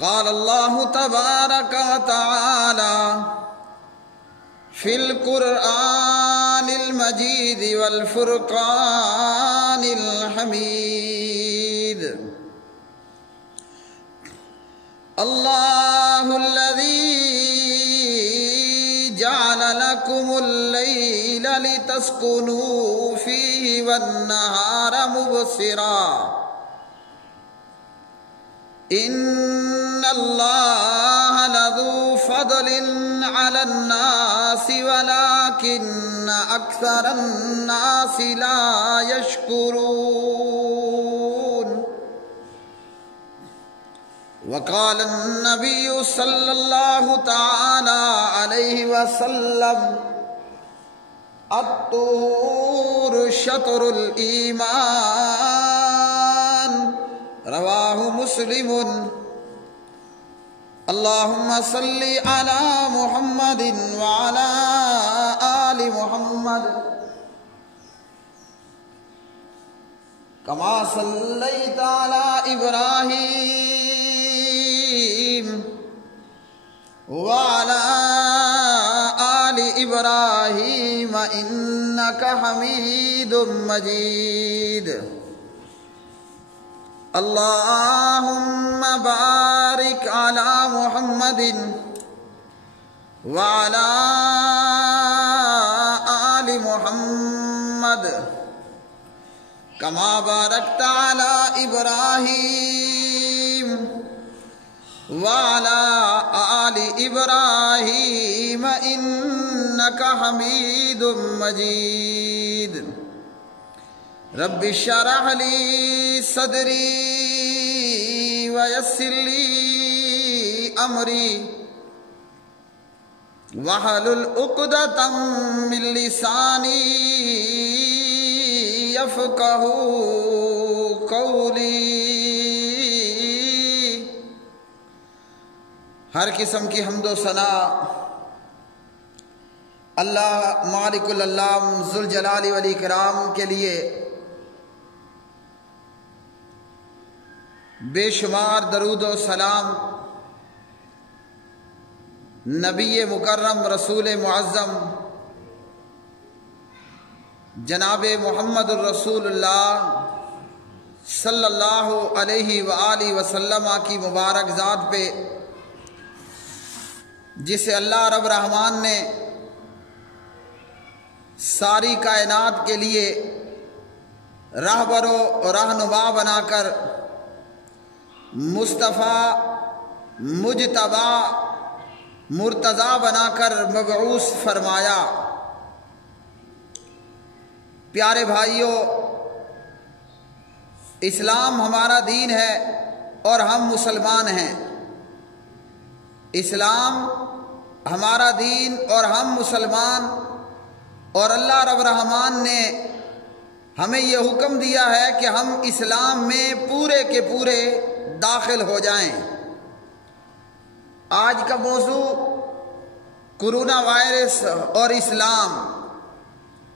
قال اللہ تبارک و تعالی فی القرآن المجید والفرقان الحمید اللہ الذی جعل لکم اللیل لتسکنوا فیہ والنہار مبصرا ان اللہ لذو فضل علی الناس ولکن اکثر الناس لا یشکرون وقال النبی صلی اللہ تعالی علیہ وسلم الطہور شطر الایمان رواہ مسلم اللہم صلی علی محمد وعلی آل محمد کما صلیت علی ابراہیم وعلی آل ابراہیم انک حمید مجید اللہم بارک علی محمد وعلی آل محمد کما بارکت علی ابراہیم وعلی آل ابراہیم انک حمید مجید رب اشرح لی صدری ویسر لی امری واحلل عقدۃ من لسانی یفقہوا قولی۔ ہر قسم کی حمد و ثنا اللہ مالک العلام ذوالجلال والاکرام کے لیے بے شمار درود و سلام نبی مکرم رسول معظم جناب محمد الرسول اللہ صلی اللہ علیہ وآلہ وسلم کی مبارک ذات پہ، جسے اللہ رب رحمان نے ساری کائنات کے لیے راہبر و رہنما بنا کر مصطفیٰ مجتبی مرتضیٰ بنا کر مبعوث فرمایا۔ پیارے بھائیوں، اسلام ہمارا دین ہے اور ہم مسلمان ہیں۔ اسلام ہمارا دین اور ہم مسلمان، اور اللہ رب رحمان نے ہمیں یہ حکم دیا ہے کہ ہم اسلام میں پورے کے پورے داخل ہو جائیں۔ آج کا موضوع کرونا وائرس اور اسلام۔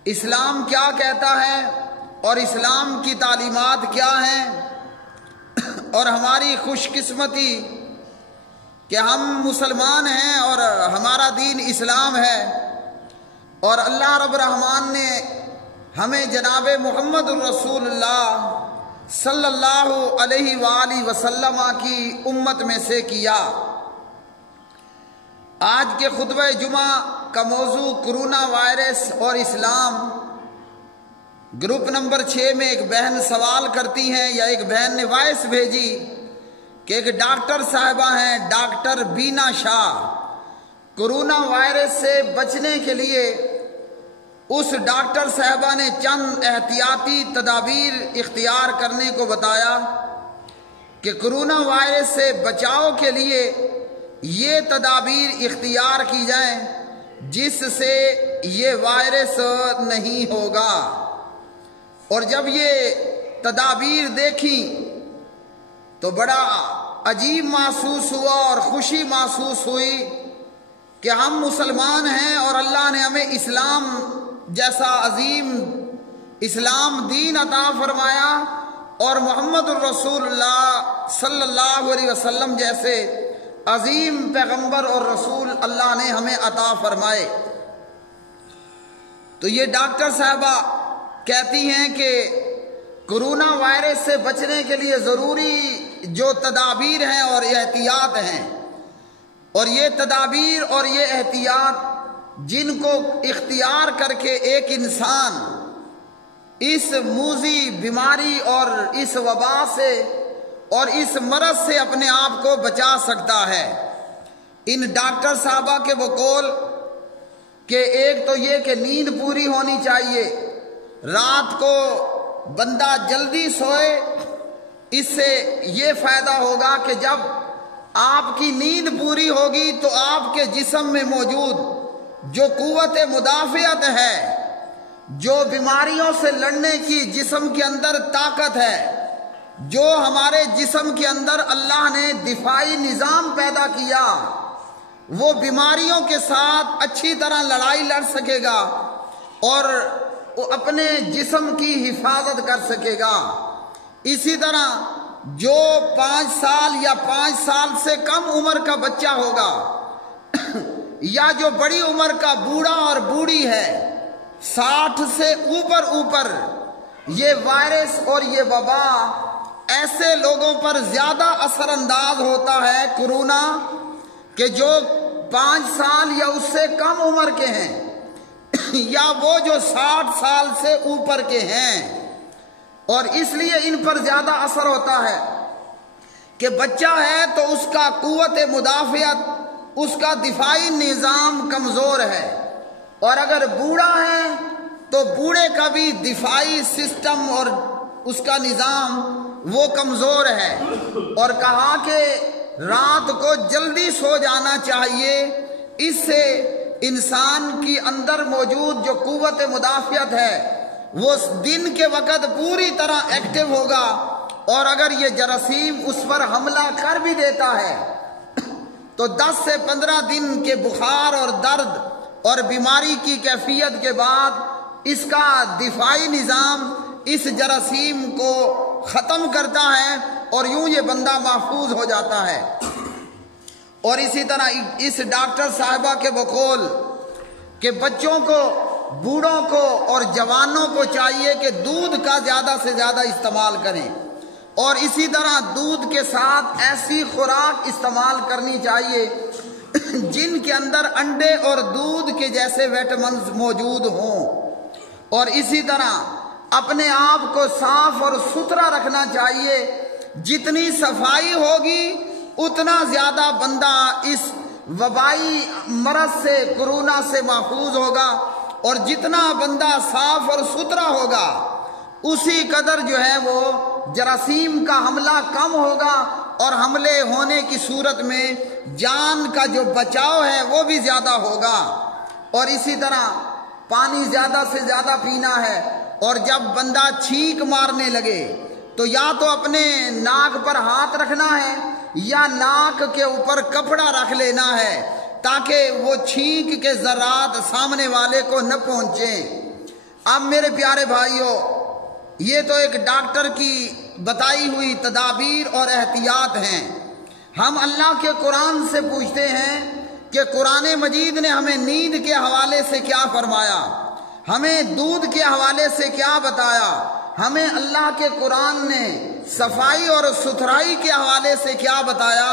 اسلام کیا کہتا ہے اور اسلام کی تعلیمات کیا ہیں، اور ہماری خوش قسمتی کہ ہم مسلمان ہیں اور ہمارا دین اسلام ہے، اور اللہ رب رحمان نے ہمیں جناب محمد الرسول اللہ صلی اللہ علیہ وآلہ وسلم کی امت میں سے کیا۔ آج کے خطبہ جمعہ کا موضوع کرونا وائرس اور اسلام۔ گروپ نمبر 6 میں ایک بہن سوال کرتی ہیں، یا ایک بہن نے وائس بھیجی کہ ایک ڈاکٹر صاحبہ ہیں ڈاکٹر بینا شاہ، کرونا وائرس سے بچنے کے لیے اس ڈاکٹر صاحبہ نے چند احتیاطی تدابیر اختیار کرنے کو بتایا کہ کرونا وائرس سے بچاؤ کے لیے یہ تدابیر اختیار کی جائیں جس سے یہ وائرس نہیں ہوگا۔ اور جب یہ تدابیر دیکھی تو بڑا عجیب محسوس ہوا اور خوشی محسوس ہوئی کہ ہم مسلمان ہیں اور اللہ نے ہمیں اسلام جیسا عظیم اسلام دین عطا فرمایا، اور محمد الرسول اللہ صلی اللہ علیہ وسلم جیسے عظیم پیغمبر اور رسول اللہ نے ہمیں عطا فرمائے۔ تو یہ ڈاکٹر صاحبہ کہتی ہیں کہ کرونا وائرس سے بچنے کے لیے ضروری جو تدابیر ہیں اور احتیاط ہیں، اور یہ تدابیر اور یہ احتیاط جن کو اختیار کر کے ایک انسان اس موذی بیماری اور اس وبا سے اور اس مرض سے اپنے آپ کو بچا سکتا ہے۔ ان ڈاکٹر صاحبہ کے وہ قول کہ ایک تو یہ کہ نیند پوری ہونی چاہیے، رات کو بندہ جلدی سوئے، اس سے یہ فائدہ ہوگا کہ جب آپ کی نیند پوری ہوگی تو آپ کے جسم میں موجود جو قوت مدافعت ہے، جو بیماریوں سے لڑنے کی جسم کے اندر طاقت ہے، جو ہمارے جسم کے اندر اللہ نے دفاعی نظام پیدا کیا، وہ بیماریوں کے ساتھ اچھی طرح لڑائی لڑ سکے گا اور وہ اپنے جسم کی حفاظت کر سکے گا۔ اسی طرح جو 5 سال یا 5 سال سے کم عمر کا بچہ ہوگا یا جو بڑی عمر کا بوڑھا اور بوڑھی ہے، 60 سے اوپر یہ وائرس اور یہ وبا ایسے لوگوں پر زیادہ اثر انداز ہوتا ہے کرونا کہ جو 5 سال یا اس سے کم عمر کے ہیں یا وہ جو 60 سال سے اوپر کے ہیں، اور اس لیے ان پر زیادہ اثر ہوتا ہے کہ بچہ ہے تو اس کا قوت مدافعت، اس کا دفاعی نظام کمزور ہے، اور اگر بوڑھا ہے تو بوڑھے کا بھی دفاعی سسٹم اور اس کا نظام وہ کمزور ہے۔ اور کہا کہ رات کو جلدی سو جانا چاہیے، اس سے انسان کی اندر موجود جو قوت مدافعت ہے وہ دن کے وقت پوری طرح ایکٹیو ہوگا، اور اگر یہ جراثیم اس پر حملہ کر بھی دیتا ہے تو 10 سے 15 دن کے بخار اور درد اور بیماری کی کیفیت کے بعد اس کا دفاعی نظام اس جراثیم کو ختم کرتا ہے اور یوں یہ بندہ محفوظ ہو جاتا ہے۔ اور اسی طرح اس ڈاکٹر صاحبہ کے بقول کہ بچوں کو، بوڑھوں کو اور جوانوں کو چاہیے کہ دودھ کا زیادہ سے زیادہ استعمال کریں، اور اسی طرح دودھ کے ساتھ ایسی خوراک استعمال کرنی چاہیے جن کے اندر انڈے اور دودھ کے جیسے وٹامنز موجود ہوں، اور اسی طرح اپنے آپ کو صاف اور ستھرا رکھنا چاہیے۔ جتنی صفائی ہوگی اتنا زیادہ بندہ اس وبائی مرض سے، کرونا سے محفوظ ہوگا، اور جتنا بندہ صاف اور ستھرا ہوگا اسی قدر جو ہے وہ جراثیم کا حملہ کم ہوگا، اور حملے ہونے کی صورت میں جان کا جو بچاؤ ہے وہ بھی زیادہ ہوگا۔ اور اسی طرح پانی زیادہ سے زیادہ پینا ہے، اور جب بندہ چھینک مارنے لگے تو یا تو اپنے ناک پر ہاتھ رکھنا ہے یا ناک کے اوپر کپڑا رکھ لینا ہے تاکہ وہ چھینک کے ذرات سامنے والے کو نہ پہنچیں۔ اب میرے پیارے بھائیوں، یہ تو ایک ڈاکٹر کی بتائی ہوئی تدابیر اور احتیاط ہیں۔ ہم اللہ کے قرآن سے پوچھتے ہیں کہ قرآن مجید نے ہمیں نیند کے حوالے سے کیا فرمایا، ہمیں دودھ کے حوالے سے کیا بتایا، ہمیں اللہ کے قرآن نے صفائی اور ستھرائی کے حوالے سے کیا بتایا،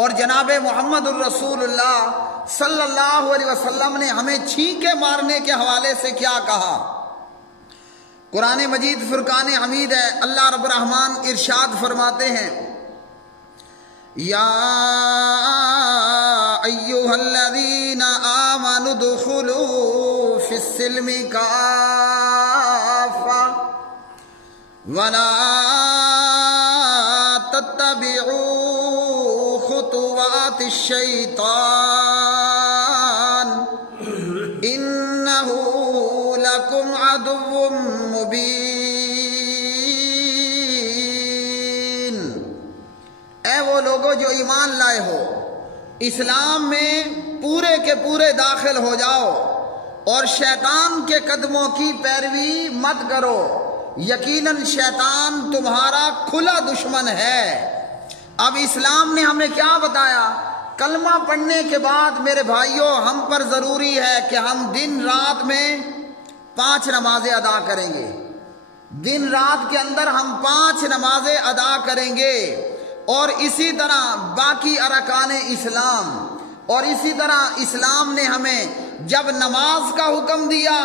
اور جناب محمد الرسول اللہ صلی اللہ علیہ وسلم نے ہمیں چھینکے مارنے کے حوالے سے کیا کہا۔ قرآن مجید فرقان حمید ہے۔ اللہ رب الرحمن ارشاد فرماتے ہیں، یا ایھا الذین آمنوا ادخلوا فی السلم کافۃ ولا تتبعوا خطوات الشیطان انہ لکم عدو مبین۔ اے وہ لوگوں جو ایمان لائے ہو، اسلام میں پورے کے پورے داخل ہو جاؤ اور شیطان کے قدموں کی پیروی مت کرو، یقیناً شیطان تمہارا کھلا دشمن ہے۔ اب اسلام نے ہمیں کیا بتایا؟ کلمہ پڑھنے کے بعد میرے بھائیوں ہم پر ضروری ہے کہ ہم دن رات میں 5 نمازیں ادا کریں گے۔ دن رات کے اندر ہم 5 نمازیں ادا کریں گے، اور اسی طرح باقی ارکان اسلام، اور اسی طرح اسلام نے ہمیں جب نماز کا حکم دیا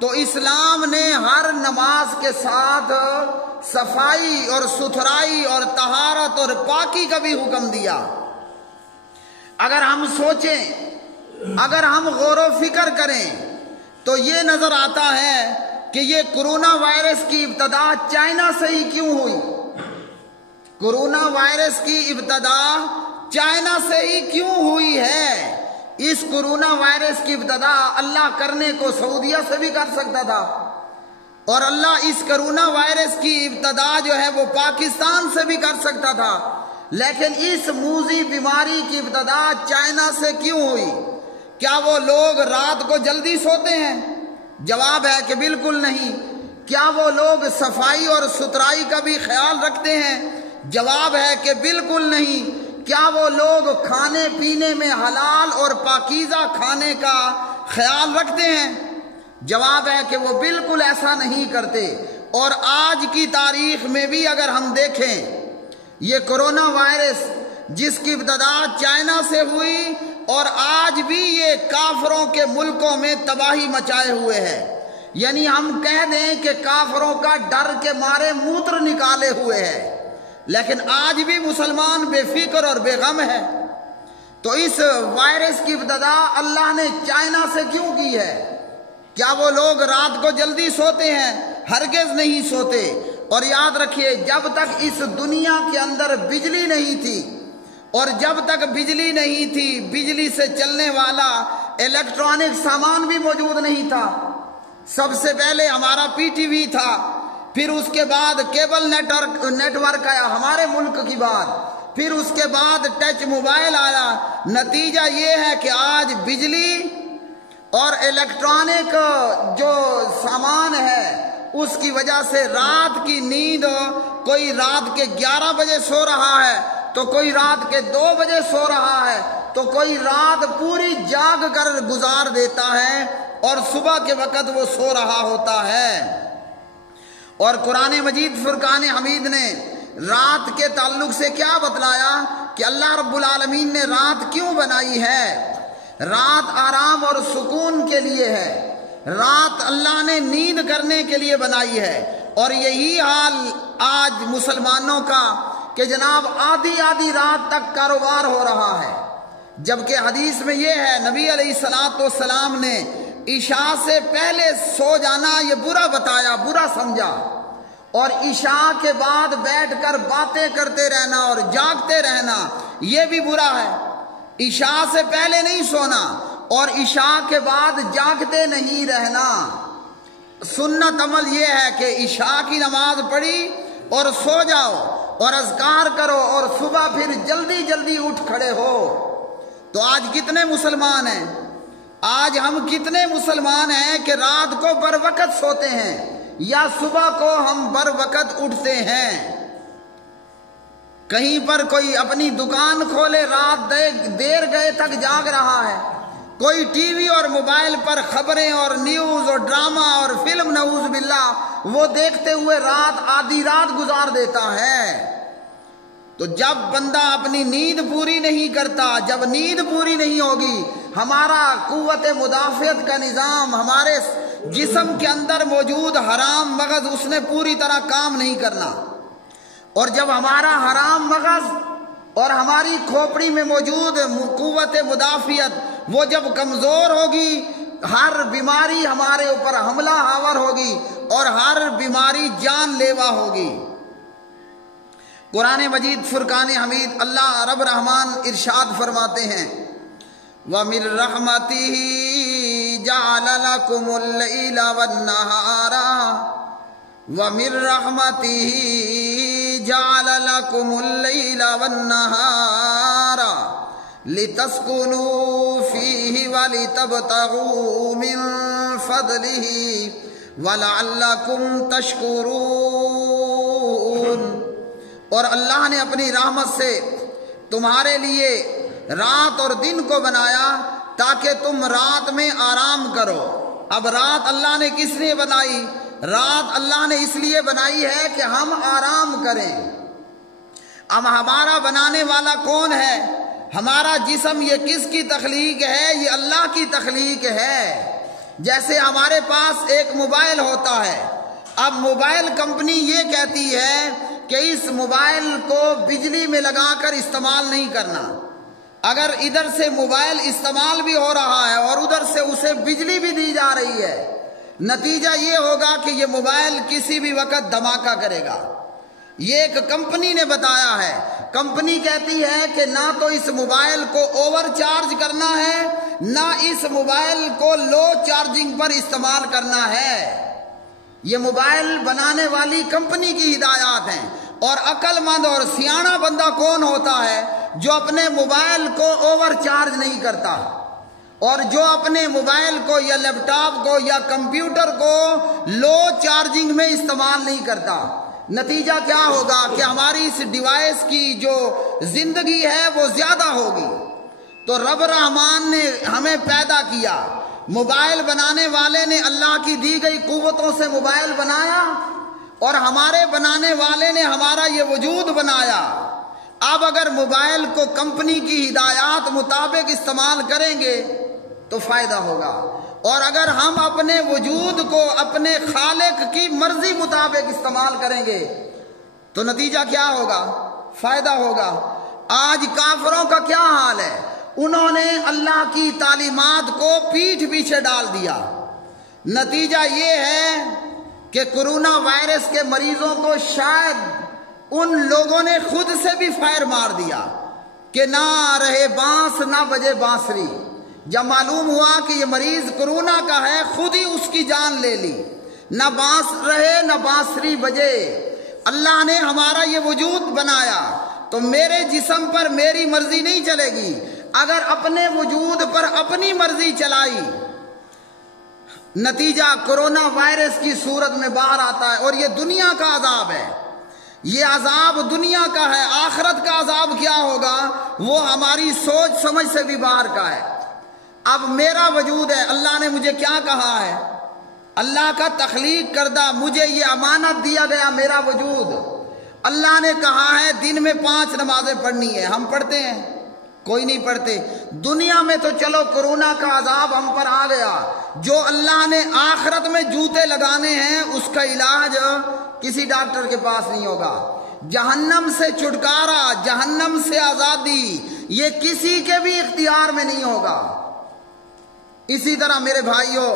تو اسلام نے ہر نماز کے ساتھ صفائی اور ستھرائی اور طہارت اور پاکی کا بھی حکم دیا۔ اگر ہم سوچیں، اگر ہم غور و فکر کریں تو یہ نظر آتا ہے کہ یہ کرونا وائرس کی ابتدا چائنا سے ہی کیوں ہوئی؟ کرونا وائرس کی ابتدا چائنا سے ہی کیوں ہوئی ہے؟ اس کرونا وائرس کی ابتدا اللہ کرنے کو سعودیہ سے بھی کر سکتا تھا، اور اللہ اس کرونا وائرس کی ابتدا جو ہے وہ پاکستان سے بھی کر سکتا تھا، لیکن اس موذی بیماری کی ابتدا چائنا سے کیوں ہوئی؟ کیا وہ لوگ رات کو جلدی سوتے ہیں؟ جواب ہے کہ بالکل نہیں۔ کیا وہ لوگ صفائی اور ستھرائی کا بھی خیال رکھتے ہیں؟ جواب ہے کہ بالکل نہیں۔ کیا وہ لوگ کھانے پینے میں حلال اور پاکیزہ کھانے کا خیال رکھتے ہیں؟ جواب ہے کہ وہ بالکل ایسا نہیں کرتے۔ اور آج کی تاریخ میں بھی اگر ہم دیکھیں، یہ کرونا وائرس جس کی ابتدا چائنا سے ہوئی اور آج بھی یہ کافروں کے ملکوں میں تباہی مچائے ہوئے ہے، یعنی ہم کہہ دیں کہ کافروں کا ڈر کے مارے موتر نکالے ہوئے ہے، لیکن آج بھی مسلمان بے فکر اور بے غم ہے۔ تو اس وائرس کی ابتدا اللہ نے چائنا سے کیوں کی ہے؟ کیا وہ لوگ رات کو جلدی سوتے ہیں؟ ہرگز نہیں سوتے۔ اور یاد رکھیے، جب تک اس دنیا کے اندر بجلی نہیں تھی، اور جب تک بجلی نہیں تھی، بجلی سے چلنے والا الیکٹرانک سامان بھی موجود نہیں تھا۔ سب سے پہلے ہمارا پی ٹی وی تھا، پھر اس کے بعد کیبل نیٹ ورک آیا ہمارے ملک کی بات، پھر اس کے بعد ٹچ موبائل آیا۔ نتیجہ یہ ہے کہ آج بجلی اور الیکٹرانک جو سامان ہے اس کی وجہ سے رات کی نیند، کوئی رات کے 11 بجے سو رہا ہے تو کوئی رات کے 2 بجے سو رہا ہے، تو کوئی رات پوری جاگ کر گزار دیتا ہے اور صبح کے وقت وہ سو رہا ہوتا ہے۔ اور قرآن مجید فرقان حمید نے رات کے تعلق سے کیا بتلایا کہ اللہ رب العالمین نے رات کیوں بنائی ہے؟ رات آرام اور سکون کے لیے ہے، رات اللہ نے نیند کرنے کے لیے بنائی ہے۔ اور یہی حال آج مسلمانوں کا کہ جناب آدھی آدھی رات تک کاروبار ہو رہا ہے، جبکہ حدیث میں یہ ہے، نبی علیہ السلام نے عشاء سے پہلے سو جانا یہ برا بتایا، برا سمجھا، اور عشاء کے بعد بیٹھ کر باتیں کرتے رہنا اور جاگتے رہنا یہ بھی برا ہے۔ عشاء سے پہلے نہیں سونا اور عشاء کے بعد جاگتے نہیں رہنا۔ سنت عمل یہ ہے کہ عشاء کی نماز پڑھی اور سو جاؤ اور اذکار کرو اور صبح پھر جلدی جلدی اٹھ کھڑے ہو۔ تو آج کتنے مسلمان ہیں، آج ہم کتنے مسلمان ہیں کہ رات کو بر وقت سوتے ہیں یا صبح کو ہم بر وقت اٹھتے ہیں؟ کہیں پر کوئی اپنی دکان کھولے رات دیر گئے تک جاگ رہا ہے، کوئی ٹی وی اور موبائل پر خبریں اور نیوز اور ڈرامہ اور فلم نعوذ باللہ وہ دیکھتے ہوئے رات آدھی رات گزار دیتا ہے۔ تو جب بندہ اپنی نیند پوری نہیں کرتا، جب نیند پوری نہیں ہوگی، ہمارا قوت مدافعت کا نظام، ہمارے جسم کے اندر موجود حرام مغز اس نے پوری طرح کام نہیں کرنا، اور جب ہمارا حرام مغز اور ہماری کھوپڑی میں موجود قوت مدافعت وہ جب کمزور ہوگی، ہر بیماری ہمارے اوپر حملہ آور ہوگی اور ہر بیماری جان لیوا ہوگی۔ قرآن مجید فرقان حمید اللہ رب رحمان ارشاد فرماتے ہیں، وَمِن رَحْمَتِهِ جَعَلَ لَكُمُ اللَّيْلَ وَالنَّهَارَ وَمِن رَحْمَتِهِ جَعَلَ لَكُمُ اللَّيْلَ وَالنَّهَارَ لِتَسْكُنُوا فِيهِ وَلِتَبْتَغُوا مِن فَضْلِهِ وَلَعَلَّكُمْ تَشْكُرُونَ، اور اللہ نے اپنی رحمت سے تمہارے لیے رات اور دن کو بنایا تاکہ تم رات میں آرام کرو۔ اب رات اللہ نے کس لیے بنائی؟ رات اللہ نے اس لیے بنائی ہے کہ ہم آرام کریں۔ اب ہمارا بنانے والا کون ہے؟ ہمارا جسم یہ کس کی تخلیق ہے؟ یہ اللہ کی تخلیق ہے۔ جیسے ہمارے پاس ایک موبائل ہوتا ہے، اب موبائل کمپنی یہ کہتی ہے کہ اس موبائل کو بجلی میں لگا کر استعمال نہیں کرنا۔ اگر ادھر سے موبائل استعمال بھی ہو رہا ہے اور ادھر سے اسے بجلی بھی دی جا رہی ہے، نتیجہ یہ ہوگا کہ یہ موبائل کسی بھی وقت دھماکہ کرے گا۔ یہ ایک کمپنی نے بتایا ہے۔ کمپنی کہتی ہے کہ نہ تو اس موبائل کو اوور چارج کرنا ہے، نہ اس موبائل کو لو چارجنگ پر استعمال کرنا ہے۔ یہ موبائل بنانے والی کمپنی کی ہدایات ہیں۔ اور عقل مند اور سیاںا بندہ کون ہوتا ہے؟ جو اپنے موبائل کو اوور چارج نہیں کرتا، اور جو اپنے موبائل کو یا لیپ ٹاپ کو یا کمپیوٹر کو لو چارجنگ میں استعمال نہیں کرتا۔ نتیجہ کیا ہوگا کہ ہماری اس ڈیوائس کی جو زندگی ہے وہ زیادہ ہوگی۔ تو رب رحمان نے ہمیں پیدا کیا، موبائل بنانے والے نے اللہ کی دی گئی قوتوں سے موبائل بنایا، اور ہمارے بنانے والے نے ہمارا یہ وجود بنایا۔ اب اگر موبائل کو کمپنی کی ہدایات مطابق استعمال کریں گے تو فائدہ ہوگا، اور اگر ہم اپنے وجود کو اپنے خالق کی مرضی مطابق استعمال کریں گے تو نتیجہ کیا ہوگا؟ فائدہ ہوگا۔ آج کافروں کا کیا حال ہے؟ انہوں نے اللہ کی تعلیمات کو پیٹھ پیچھے ڈال دیا۔ نتیجہ یہ ہے کہ کرونا وائرس کے مریضوں کو شاید ان لوگوں نے خود سے بھی فائر مار دیا کہ نہ رہے بانس نہ بجے بانسری۔ جب معلوم ہوا کہ یہ مریض کرونا کا ہے، خود ہی اس کی جان لے لی۔ نہ بانس رہے نہ بانسری بجے۔ اللہ نے ہمارا یہ وجود بنایا تو میرے جسم پر میری مرضی نہیں چلے گی۔ اگر اپنے وجود پر اپنی مرضی چلائی، نتیجہ کرونا وائرس کی صورت میں باہر آتا ہے، اور یہ دنیا کا عذاب ہے۔ یہ عذاب دنیا کا ہے۔ آخرت کا عذاب کیا ہوگا وہ ہماری سوچ سمجھ سے بھی باہر کا ہے۔ اب میرا وجود ہے، اللہ نے مجھے کیا کہا ہے؟ اللہ کا تخلیق کردہ مجھے یہ امانت دیا گیا میرا وجود۔ اللہ نے کہا ہے دن میں 5 نمازیں پڑھنی ہے، ہم پڑھتے ہیں؟ کوئی نہیں پڑھتے۔ دنیا میں تو چلو کرونا کا عذاب ہم پر آ گیا، جو اللہ نے آخرت میں جوتے لگانے ہیں اس کا علاج کسی ڈاکٹر کے پاس نہیں ہوگا۔ جہنم سے چھٹکارا، جہنم سے آزادی، یہ کسی کے بھی اختیار میں نہیں ہوگا۔ اسی طرح میرے بھائیوں،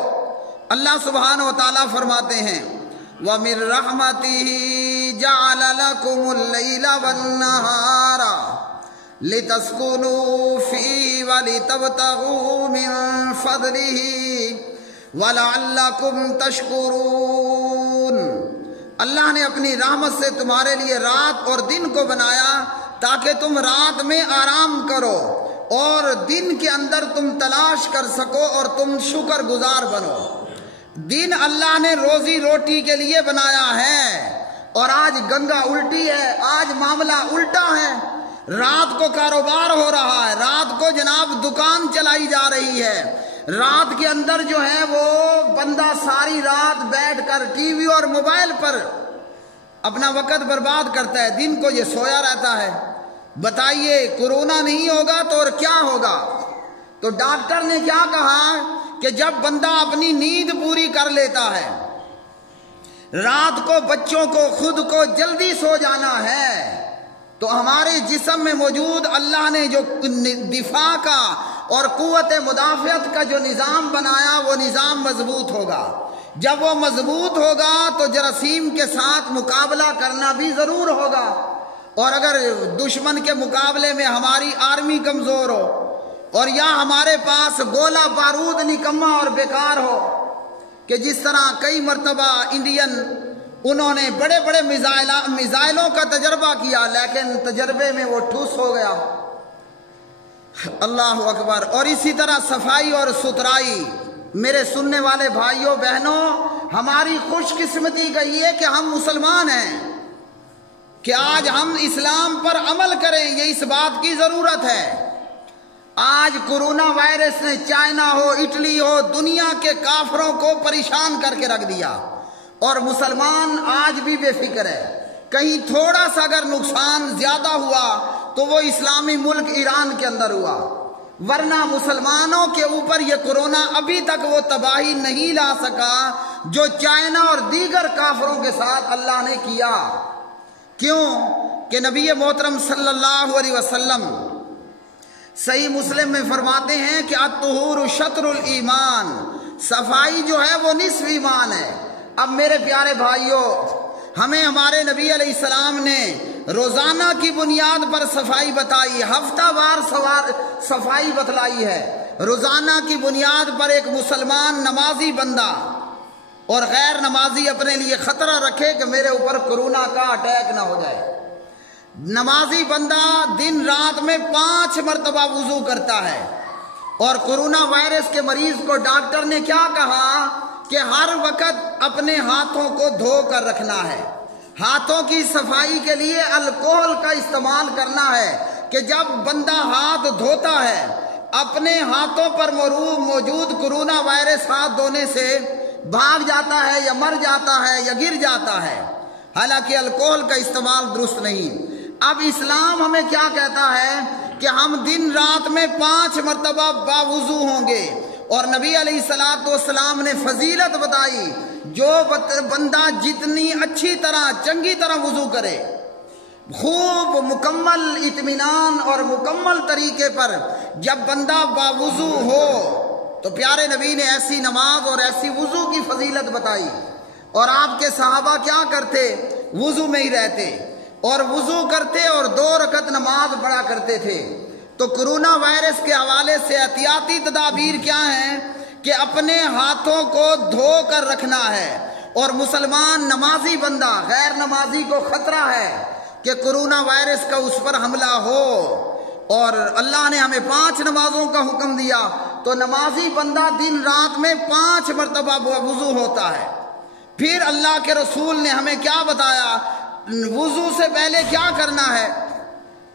اللہ سبحانہ و تعالیٰ فرماتے ہیں وَمِن رَحْمَتِهِ جَعَلَ لَكُمُ اللَّيْلَ وَالنَّهَارَ لِتَسْكُنُوا فِيهِ وَلِتَبْتَغُوا مِن فَضْلِهِ وَلَعَلَّكُمْ تَشْكُرُونَ۔ اللہ نے اپنی رحمت سے تمہارے لیے رات اور دن کو بنایا تاکہ تم رات میں آرام کرو اور دن کے اندر تم تلاش کر سکو اور تم شکر گزار بنو۔ دن اللہ نے روزی روٹی کے لیے بنایا ہے، اور آج گنگا الٹی ہے، آج معاملہ الٹا ہے۔ رات کو کاروبار ہو رہا ہے، رات کو جناب دکان چلائی جا رہی ہے، رات کے اندر جو ہے وہ بندہ ساری رات بیٹھ کر ٹی وی اور موبائل پر اپنا وقت برباد کرتا ہے، دن کو یہ سویا رہتا ہے۔ بتائیے کرونا نہیں ہوگا تو اور کیا ہوگا؟ تو ڈاکٹر نے کیا کہا کہ جب بندہ اپنی نیند پوری کر لیتا ہے، رات کو بچوں کو خود کو جلدی سو جانا ہے، تو ہمارے جسم میں موجود اللہ نے جو دفاع کا اور قوت مدافعت کا جو نظام بنایا وہ نظام مضبوط ہوگا۔ جب وہ مضبوط ہوگا تو جراثیم کے ساتھ مقابلہ کرنا بھی ضرور ہوگا، اور اگر دشمن کے مقابلے میں ہماری آرمی کمزور ہو اور یا ہمارے پاس گولہ بارود نکما اور بیکار ہو، کہ جس طرح کئی مرتبہ انہوں نے بڑے بڑے میزائلوں کا تجربہ کیا لیکن تجربے میں وہ ٹھوس ہو گیا۔ اللہ اکبر۔ اور اسی طرح صفائی اور ستھرائی، میرے سننے والے بھائیوں بہنوں، ہماری خوش قسمتی کا یہ کہ ہم مسلمان ہیں کہ آج ہم اسلام پر عمل کریں، یہ اس بات کی ضرورت ہے۔ آج کورونا وائرس نے چائنا ہو، اٹلی ہو، دنیا کے کافروں کو پریشان کر کے رکھ دیا، اور مسلمان آج بھی بے فکر ہے۔ کہیں تھوڑا سا اگر نقصان زیادہ ہوا تو وہ اسلامی ملک ایران کے اندر ہوا، ورنہ مسلمانوں کے اوپر یہ کورونا ابھی تک وہ تباہی نہیں لا سکا جو چائنا اور دیگر کافروں کے ساتھ اللہ نے کیا۔ کیوں کہ نبی محترم صلی اللہ علیہ وسلم صحیح مسلم میں فرماتے ہیں کہ الطہور شطر الایمان، صفائی جو ہے وہ نصف ایمان ہے۔ اب میرے پیارے بھائیوں، ہمیں ہمارے نبی علیہ السلام نے روزانہ کی بنیاد پر صفائی بتائی، ہفتہ وار صفائی بتلائی ہے۔ روزانہ کی بنیاد پر ایک مسلمان نمازی بندہ اور غیر نمازی اپنے لیے خطرہ رکھے کہ میرے اوپر کورونا کا اٹیک نہ ہو جائے۔ نمازی بندہ دن رات میں 5 مرتبہ وضو کرتا ہے، اور کورونا وائرس کے مریض کو ڈاکٹر نے کیا کہا کہ ہر وقت اپنے ہاتھوں کو دھو کر رکھنا ہے۔ ہاتھوں کی صفائی کے لیے الکوہل کا استعمال کرنا ہے کہ جب بندہ ہاتھ دھوتا ہے اپنے ہاتھوں پر موجود کورونا وائرس ہاتھ دھونے سے بھاگ جاتا ہے یا مر جاتا ہے یا گر جاتا ہے، حالانکہ الکوہل کا استعمال درست نہیں۔ اب اسلام ہمیں کیا کہتا ہے کہ ہم دن رات میں 5 مرتبہ باوضو ہوں گے، اور نبی علیہ السلام نے فضیلت بتائی، جو بندہ جتنی اچھی طرح چنگی طرح وضو کرے، خوب مکمل اطمینان اور مکمل طریقے پر جب بندہ باوضو ہو تو پیارے نبی نے ایسی نماز اور ایسی وضو کی فضیلت بتائی۔ اور آپ کے صحابہ کیا کرتے؟ وضو میں ہی رہتے اور وضو کرتے اور 2 رکعت نماز پڑھا کرتے تھے۔ تو کورونا وائرس کے حوالے سے احتیاطی تدابیر کیا ہیں کہ اپنے ہاتھوں کو دھو کر رکھنا ہے، اور مسلمان نمازی بندہ غیر نمازی کو خطرہ ہے کہ کورونا وائرس کا اس پر حملہ ہو، اور اللہ نے ہمیں 5 نمازوں کا حکم دیا، تو نمازی بندہ دن رات میں 5 مرتبہ وضو ہوتا ہے۔ پھر اللہ کے رسول نے ہمیں کیا بتایا؟ وضو سے پہلے کیا کرنا ہے؟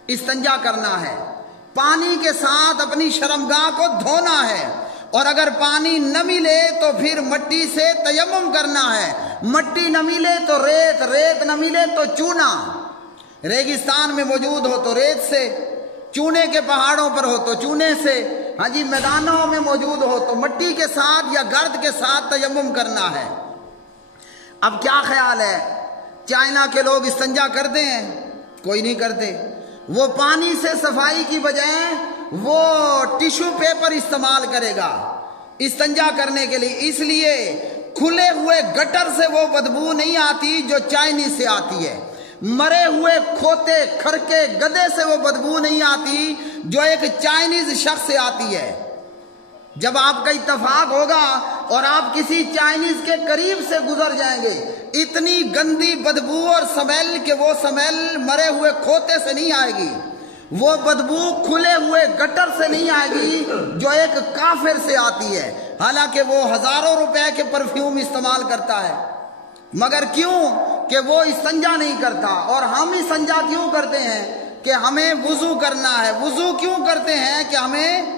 استنجا کرنا ہے، پانی کے ساتھ اپنی شرمگاہ کو دھونا ہے، اور اگر پانی نہ ملے تو پھر مٹی سے تیمم کرنا ہے، مٹی نہ ملے تو ریت، ریت نہ ملے تو چونا، ریگستان میں موجود ہو تو ریت سے، چونے کے پہاڑوں پر ہو تو چونے سے، ہاں جی میدانوں میں موجود ہو تو مٹی کے ساتھ یا گرد کے ساتھ تیمم کرنا ہے۔ اب کیا خیال ہے؟ چائنا کے لوگ استنجا کرتے ہیں؟ کوئی نہیں کرتے۔ وہ پانی سے صفائی کی بجائے وہ ٹیشو پیپر استعمال کرے گا استنجا کرنے کے لیے، اس لیے کھلے ہوئے گٹر سے وہ بدبو نہیں آتی جو چائنیز سے آتی ہے، مرے ہوئے کھوتے کھرکے گدے سے وہ بدبو نہیں آتی جو ایک چائنیز شخص سے آتی ہے۔ جب آپ کا اتفاق ہوگا اور آپ کسی چائنیز کے قریب سے گزر جائیں گے، اتنی گندی بدبو اور سمیل کہ وہ سمیل مرے ہوئے کھوتے سے نہیں آئے گی، وہ بدبو کھلے ہوئے گٹر سے نہیں آئے گی جو ایک کافر سے آتی ہے، حالانکہ وہ ہزاروں روپے کے پرفیوم استعمال کرتا ہے، مگر کیوں کہ وہ استنجا نہیں کرتا۔ اور ہم استنجا کیوں کرتے ہیں؟ کہ ہمیں وضو کرنا ہے۔ وضو کیوں کرتے ہیں؟ کہ ہمیں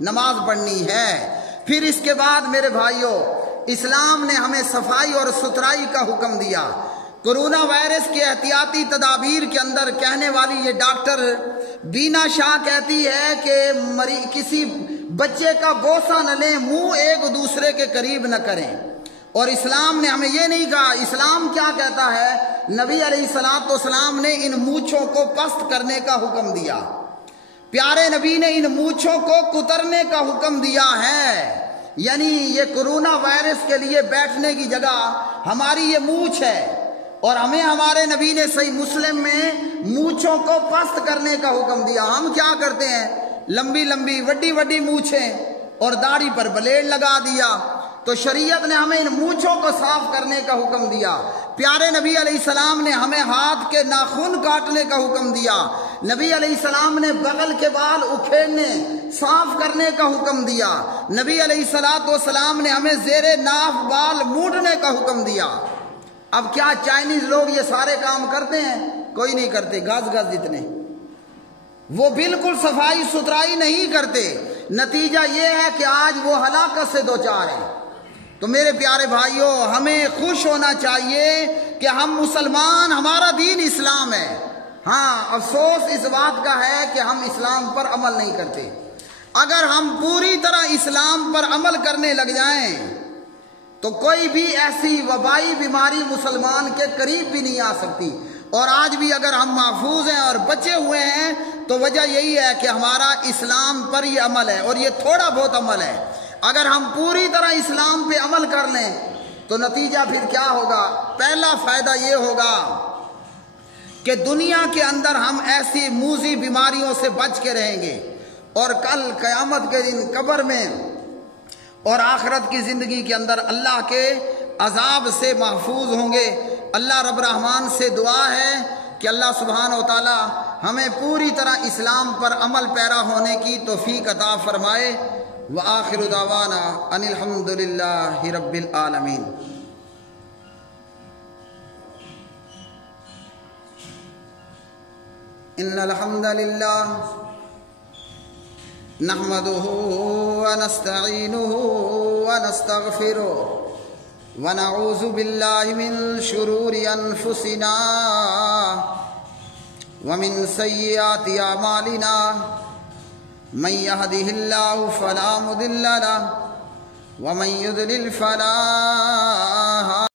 نماز پڑھنی ہے۔ پھر اس کے بعد میرے بھائیوں، اسلام نے ہمیں صفائی اور ستھرائی کا حکم دیا۔ کورونا وائرس کے احتیاطی تدابیر کے اندر کہنے والی یہ ڈاکٹر بینا شاہ کہتی ہے کہ کسی بچے کا بوسہ نہ لیں، منہ ایک دوسرے کے قریب نہ کریں، اور اسلام نے ہمیں یہ نہیں کہا۔ اسلام کیا کہتا ہے؟ نبی علیہ السلام نے ان مونچھوں کو پست کرنے کا حکم دیا، پیارے نبی نے ان مونچھوں کو کترنے کا حکم دیا ہے، یعنی یہ کورونا وائرس کے لیے بیٹھنے کی جگہ ہماری یہ مونچھ ہے، اور ہمیں ہمارے نبی نے صحیح مسلم میں مونچھوں کو پست کرنے کا حکم دیا۔ ہم کیا کرتے ہیں؟ لمبی لمبی وڈی وڈی مونچھیں اور داڑھی پر بلیڈ لگا دیا، تو شریعت نے ہمیں ان مونچھوں کو صاف کرنے کا حکم دیا۔ پیارے نبی علیہ السلام نے ہمیں ہاتھ کے ناخن کاٹنے کا حکم دیا، نبی علیہ السلام نے بغل کے بال اکھیڑنے صاف کرنے کا حکم دیا، نبی علیہ السلام نے ہمیں زیر ناف بال مونڈنے کا حکم دیا۔ اب کیا چائنیز لوگ یہ سارے کام کرتے ہیں؟ کوئی نہیں کرتے، گز گز جتنے، وہ بالکل صفائی ستھرائی نہیں کرتے۔ نتیجہ یہ ہے کہ آج وہ ہلاکت سے دوچار ہیں۔ تو میرے پیارے بھائیوں، ہمیں خوش ہونا چاہیے کہ ہم مسلمان، ہمارا دین اسلام ہے۔ ہاں، افسوس اس بات کا ہے کہ ہم اسلام پر عمل نہیں کرتے۔ اگر ہم پوری طرح اسلام پر عمل کرنے لگ جائیں تو کوئی بھی ایسی وبائی بیماری مسلمان کے قریب بھی نہیں آ سکتی۔ اور آج بھی اگر ہم محفوظ ہیں اور بچے ہوئے ہیں تو وجہ یہی ہے کہ ہمارا اسلام پر یہ عمل ہے، اور یہ تھوڑا بہت عمل ہے۔ اگر ہم پوری طرح اسلام پہ عمل کر لیں تو نتیجہ پھر کیا ہوگا؟ پہلا فائدہ یہ ہوگا کہ دنیا کے اندر ہم ایسی موذی بیماریوں سے بچ کے رہیں گے، اور کل قیامت کے دن قبر میں اور آخرت کی زندگی کے اندر اللہ کے عذاب سے محفوظ ہوں گے۔ اللہ رب الرحمن سے دعا ہے کہ اللہ سبحانہ و تعالی ہمیں پوری طرح اسلام پر عمل پیرا ہونے کی توفیق عطا فرمائے۔ وآخر دعوانا ان الحمد للہ رب العالمین۔ ان الحمد للہ نحمده ونستعینه ونستغفره ونعوذ باللہ من شرور انفسنا ومن سیئات اعمالنا من يهده الله فلا مضل له ومن يضلل فلا